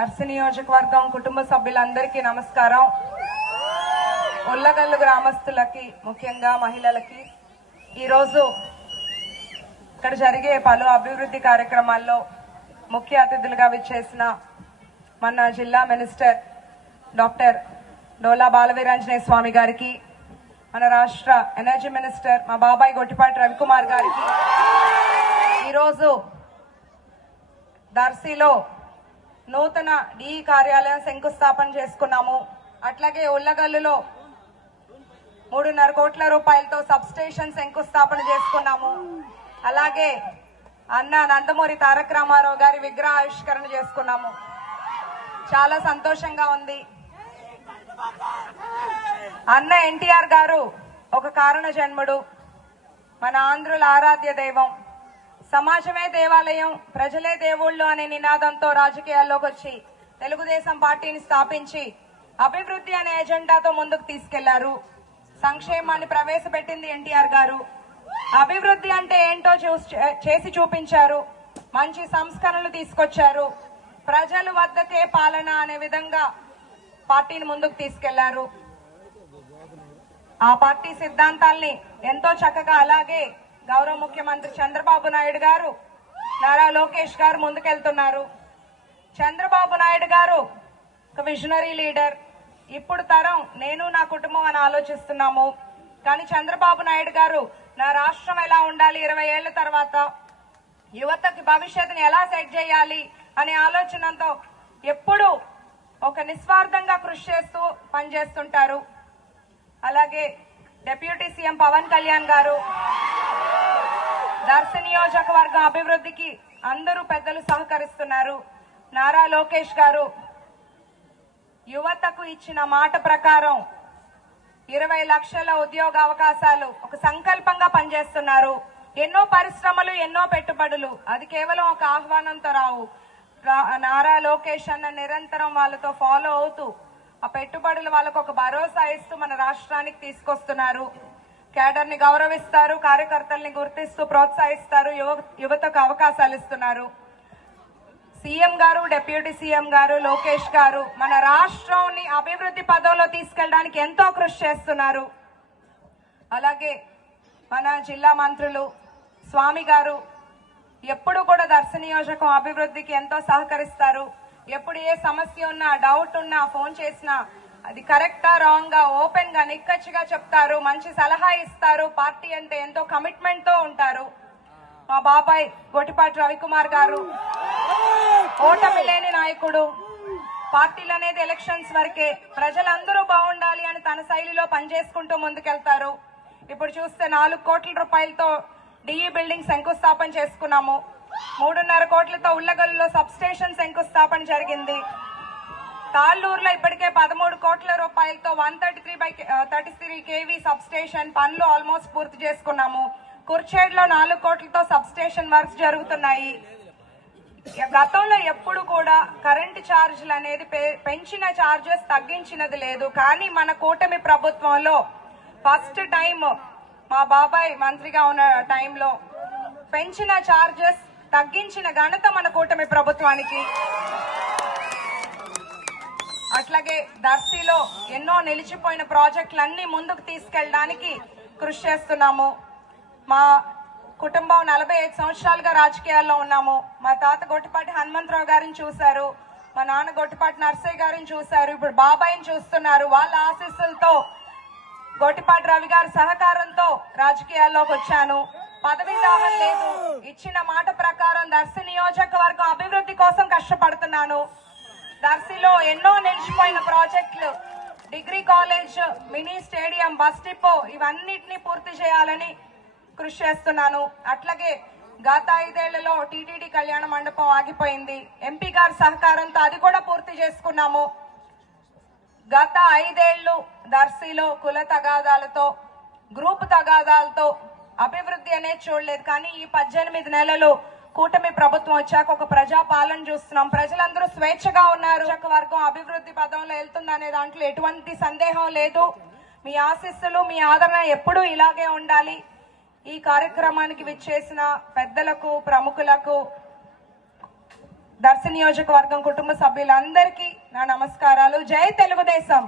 దర్శి నియోజకవర్గం కుటుంబ సభ్యులందరికీ నమస్కారం. ఉల్లగల్లు గ్రామస్తులకి, ముఖ్యంగా మహిళలకి ఈరోజు ఇక్కడ జరిగే పలు అభివృద్ధి కార్యక్రమాల్లో ముఖ్య అతిథులుగా విచ్చేసిన మన జిల్లా మినిస్టర్ డాక్టర్ డోలా బాలవీరాంజనేయ స్వామి గారికి, మన రాష్ట్ర ఎనర్జీ మినిస్టర్ మా బాబాయ్ గొట్టిపాటి రవికుమార్ గారికి, ఈరోజు దర్శిలో నూతన డి కార్యాలయం శంకుస్థాపన చేసుకున్నాము. అట్లాగే ఉల్లగల్లులో 3.5 కోట్ల రూపాయలతో సబ్ స్టేషన్ శంకుస్థాపన చేసుకున్నాము. అలాగే అన్న నందమూరి తారక రామారావు గారి విగ్రహ ఆవిష్కరణ చేసుకున్నాము. చాలా సంతోషంగా ఉంది. అన్న ఎన్టీఆర్ గారు ఒక కారణ జన్ముడు, మన ఆంధ్రుల ఆరాధ్య దైవం. సమాజమే దేవాలయం, ప్రజలే దేవుళ్ళు అనే నినాదంతో రాజకీయాల్లోకి వచ్చి తెలుగుదేశం పార్టీని స్థాపించి అభివృద్ధి అనే ఎజెండాతో ముందుకు తీసుకెళ్లారు. సంక్షేమాన్ని ప్రవేశపెట్టింది ఎన్టీఆర్ గారు. అభివృద్ధి అంటే ఏంటో చేసి చూపించారు. మంచి సంస్కరణలు తీసుకొచ్చారు. ప్రజల వద్దకే పాలన అనే విధంగా పార్టీని ముందుకు తీసుకెళ్లారు. ఆ పార్టీ సిద్ధాంతాల్ని ఎంతో చక్కగా అలాగే గౌరవ ముఖ్యమంత్రి చంద్రబాబు నాయుడు గారు, నారా లోకేష్ గారు ముందుకెళ్తున్నారు. చంద్రబాబు నాయుడు గారు ఒక విజనరీ లీడర్. ఇప్పుడు తరం నేను నా కుటుంబం అని ఆలోచిస్తున్నాము. కానీ చంద్రబాబు నాయుడు గారు నా రాష్ట్రం ఎలా ఉండాలి, 20 ఏళ్ల తర్వాత యువతకి భవిష్యత్తుని ఎలా సెట్ చేయాలి అనే ఆలోచనతో ఎప్పుడు ఒక నిస్వార్థంగా కృషి చేస్తూ పనిచేస్తుంటారు. అలాగే డిప్యూటీ సీఎం పవన్ కళ్యాణ్ గారు, దర్శి నియోజకవర్గం అభివృద్ధికి అందరూ పెద్దలు సహకరిస్తున్నారు. నారా లోకేష్ గారు యువతకు ఇచ్చిన మాట ప్రకారం 20 లక్షల ఉద్యోగ అవకాశాలు ఒక సంకల్పంగా పనిచేస్తున్నారు. ఎన్నో పరిశ్రమలు, ఎన్నో పెట్టుబడులు అది కేవలం ఒక ఆహ్వానంతో రావు. నారా లోకేష్ అన్న నిరంతరం వాళ్ళతో ఫాలో అవుతూ ఆ పెట్టుబడులు వాళ్ళకు ఒక భరోసా ఇస్తూ మన రాష్ట్రానికి తీసుకొస్తున్నారు. క్యాడర్ ని గౌరవిస్తారు, కార్యకర్తల్ని గుర్తిస్తూ ప్రోత్సహిస్తారు, యువతకు అవకాశాలు ఇస్తున్నారు. సీఎం గారు, డిప్యూటీ సీఎం గారు, లోకేష్ గారు మన రాష్ట్రాన్ని అభివృద్ధి పదంలో తీసుకెళ్ళడానికి ఎంతో కృషి చేస్తున్నారు. అలాగే మన జిల్లా మంత్రులు స్వామి గారు ఎప్పుడు కూడా దర్శి నియోజకవర్గం అభివృద్ధికి ఎంతో సహకరిస్తారు. ఎప్పుడు ఏ సమస్య ఉన్నా, డౌట్ ఉన్నా ఫోన్ చేసినా అది కరెక్టా రాంగ్ గా ఓపెన్ గా నిక్కచ్చిగా చెప్తారు, మంచి సలహా ఇస్తారు. పార్టీ అంటే ఎంతో కమిట్మెంట్ తో ఉంటారు. మా బాబాయ్ గొట్టిపాటి రవికుమార్ గారు ఓటమి లేని నాయకుడు. పార్టీలు అనేది ఎలక్షన్స్ వరకే, ప్రజలందరూ బాగుండాలి అని తన శైలిలో పనిచేసుకుంటూ ముందుకెళ్తారు. ఇప్పుడు చూస్తే 4 కోట్ల రూపాయలతో డిఈ బిల్డింగ్ శంకుస్థాపన చేసుకున్నాము. 3.5 కోట్లతో ఉల్లగల్లులో సబ్ స్టేషన్ శంకుస్థాపన జరిగింది. తాళ్లూరులో ఇప్పటికే 13 కోట్ల రూపాయలతో 133/33 kV సబ్ స్టేషన్ పనులు ఆల్మోస్ట్ పూర్తి చేసుకున్నాము. కుర్చేడ్లో 4 కోట్లతో సబ్ స్టేషన్ వర్క్స్ జరుగుతున్నాయి. గతంలో ఎప్పుడు కూడా కరెంటు ఛార్జీలు అనేది పెంచిన ఛార్జెస్ తగ్గించినది లేదు. కానీ మన కూటమి ప్రభుత్వంలో ఫస్ట్ టైం మా బాబాయ్ మంత్రిగా ఉన్న టైంలో పెంచిన ఛార్జెస్ తగ్గించిన ఘనత మన కూటమి ప్రభుత్వానికి. అట్లాగే దర్శిలో ఎన్నో నిలిచిపోయిన ప్రాజెక్టులన్నీ ముందుకు తీసుకెళ్ళడానికి కృషి చేస్తున్నాము. మా కుటుంబం 45 సంవత్సరాలుగా రాజకీయాల్లో ఉన్నాము. మా తాత గొట్టిపాటి హనుమంతరావు గారిని చూశారు, మా నాన్న గొట్టిపాటి నర్సయ్య గారిని చూశారు, ఇప్పుడు బాబాయిని చూస్తున్నారు. వాళ్ళ ఆశీస్సులతో గొట్టిపాటి రవి గారి సహకారంతో రాజకీయాల్లోకి వచ్చాను. పదవి దాహం లేదు, ఇచ్చిన మాట ప్రకారం దర్శి నియోజకవర్గం అభివృద్ధి కోసం కష్టపడుతున్నాను. దర్శిలో ఎన్నో నిలిచిపోయిన ప్రాజెక్టులు, degree college, mini stadium, bus depot ఇవన్నిటినీ పూర్తి చేయాలని కృషి చేస్తున్నాను. అట్లాగే గత 5 ఏళ్లలో టీటీడీ కళ్యాణ మండపం ఆగిపోయింది. ఎంపీ గారి సహకారంతో అది కూడా పూర్తి చేసుకున్నాము. గత 5 ఏళ్లు దర్శిలో కుల తగాదాలతో, గ్రూప్ తగాదాలతో అభివృద్ధి అనేది చూడలేదు. కానీ ఈ 18 నెలలు కూటమి ప్రభుత్వం వచ్చాక ఒక ప్రజా పాలన చూస్తున్నాం. ప్రజలందరూ స్వేచ్ఛగా ఉన్నారు. వర్గం అభివృద్ధి పదంలో వెళ్తుందనే దాంట్లో ఎటువంటి సందేహం లేదు. మీ ఆశీస్సులు, మీ ఆదరణ ఎప్పుడూ ఇలాగే ఉండాలి. ఈ కార్యక్రమానికి విచ్చేసిన పెద్దలకు, ప్రముఖులకు దర్శి నియోజకవర్గం కుటుంబ సభ్యులందరికీ నా నమస్కారాలు. జై తెలుగుదేశం.